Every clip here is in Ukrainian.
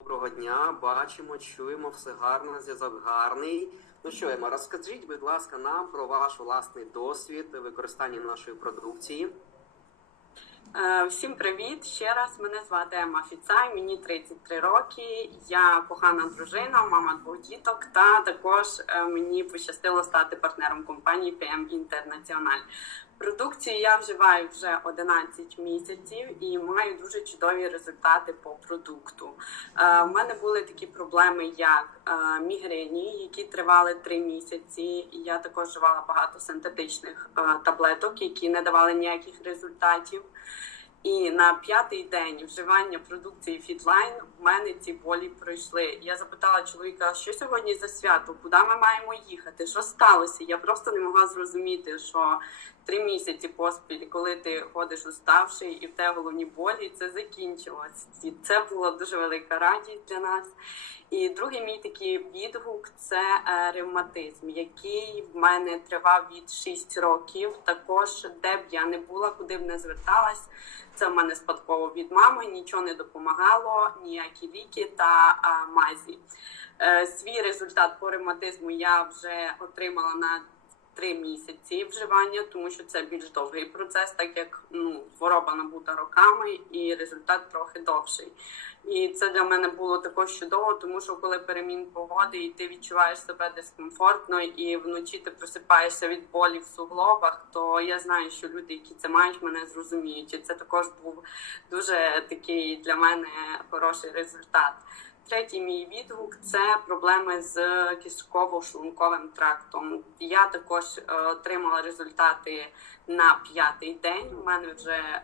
Доброго дня, бачимо, чуємо, все гарно, зв'язок гарний. Ну що, Ема, розкажіть, будь ласка, нам про ваш власний досвід використання нашої продукції. Е, Всім привіт! Ще раз мене звати Ема Фіцай, мені 33 роки. Я кохана дружина, мама двох діток, та також е, мені пощастило стати партнером компанії PM International. Продукцію я вживаю вже 11 місяців і маю дуже чудові результати по продукту. Е, У мене були такі проблеми, як е, мігрені, які тривали 3 місяці. Я також вживала багато синтетичних е, таблеток, які не давали ніяких результатів. І на п'ятий день вживання продукції Фідлайн в мене ці болі пройшли. Я запитала чоловіка, що сьогодні за свято, куди ми маємо їхати? Що сталося? Я просто не могла зрозуміти, що три місяці поспіль, коли ти ходиш уставший і в тебе головні болі, це закінчилось. І це була дуже велика радість для нас. І другий мій такий відгук це е, ревматизм, який в мене тривав від 6 років. Також де б я не була, куди б не зверталась. Це в мене спадково від мами, нічого не допомагало, ніякі ліки та а, мазі. Е, свій результат по ревматизму я вже отримала на три місяці вживання, тому що це більш довгий процес, так як ну, хвороба набута роками і результат трохи довший. І це для мене було також чудово, тому що коли перемін погоди, і ти відчуваєш себе дискомфортно, і вночі ти просипаєшся від болі в суглобах, то я знаю, що люди, які це мають, мене зрозуміють. І це також був дуже такий для мене хороший результат. Третій мій відгук це проблеми з кишково-шлунковим трактом. Я також е, отримала результати на п'ятий день. У мене вже е,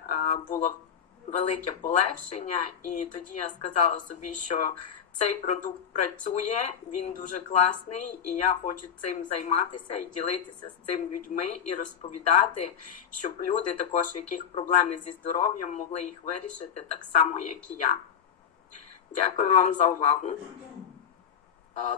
було велике полегшення, і тоді я сказала собі, що цей продукт працює, він дуже класний, і я хочу цим займатися і ділитися з цим людьми і розповідати, щоб люди, також яких проблеми зі здоров'ям, могли їх вирішити так само, як і я. Дякую вам за увагу. А,